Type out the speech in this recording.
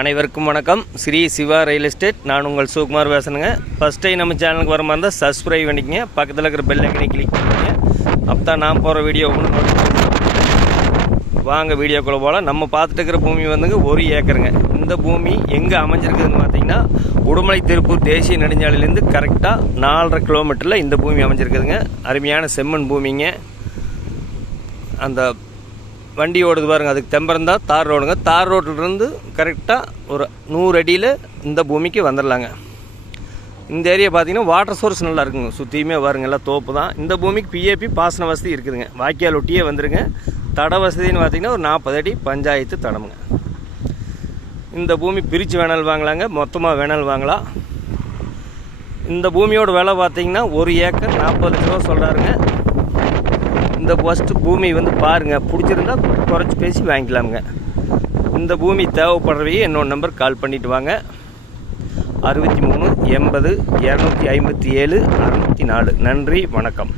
அனைவருக்கும் வணக்கம். Shri Siva real estate. நான் உங்கள் சுகுமார் பேசுகிறேங்க. ஃபஸ்ட் டைம் நம்ம சேனலுக்கு வர மாதிரி இருந்தால் சப்ஸ்கிரைப் பண்ணிக்கங்க, பக்கத்தில் இருக்கிற பெல் ஐக்கனை கிளிக் பண்ணிங்க. அப்போ தான் நான் போகிற வீடியோ ஒன்று வாங்க வீடியோக்குள்ளே போகலாம். நம்ம பார்த்துட்டு இருக்கிற பூமி வந்துங்க 1 ஏக்கருங்க. இந்த பூமி எங்கே அமைஞ்சிருக்குதுன்னு பார்த்தீங்கன்னா உடுமலை திருப்பூர் தேசிய நெடுஞ்சாலையிலேருந்து கரெக்டாக 4.5 கிலோமீட்டரில் இந்த பூமி அமைஞ்சிருக்குதுங்க. அருமையான செம்மண் பூமிங்க. அந்த வண்டி ஓடுது பாருங்க, அதுக்கு தெம்பரந்தான் தார் ரோடுங்க. தார் ரோட்லேருந்து கரெக்டாக ஒரு 100 அடியில் இந்த பூமிக்கு வந்துடலாங்க. இந்த ஏரியா பார்த்தீங்கன்னா வாட்டர் சோர்ஸ் நல்லா இருக்குங்க. சுற்றியுமே பாருங்க, எல்லாம் தோப்பு தான். இந்த பூமிக்கு பிஏபி பாசன வசதி இருக்குதுங்க. வாய்க்கால் ஒட்டியே வந்துருங்க. தட வசதின்னு பார்த்தீங்கன்னா ஒரு 40 அடி பஞ்சாயத்து தடமுங்க. இந்த பூமி பிரித்து வேணாலும் வாங்கலாங்க, மொத்தமாக வேணாலும் வாங்கலாம். இந்த பூமியோட விலை பார்த்தீங்கன்னா 1 ஏக்கர் 40 லட்ச ரூபா சொல்கிறாருங்க. இந்த ஃபஸ்ட்டு பூமி வந்து பாருங்கள், பிடிச்சிருந்தா குறைச்சி பேசி வாங்கிக்கலாமுங்க. இந்த பூமி தேவைப்படுறவையே என்னோட நம்பர் கால் பண்ணிவிட்டு வாங்க. 63 80 257 604. நன்றி, வணக்கம்.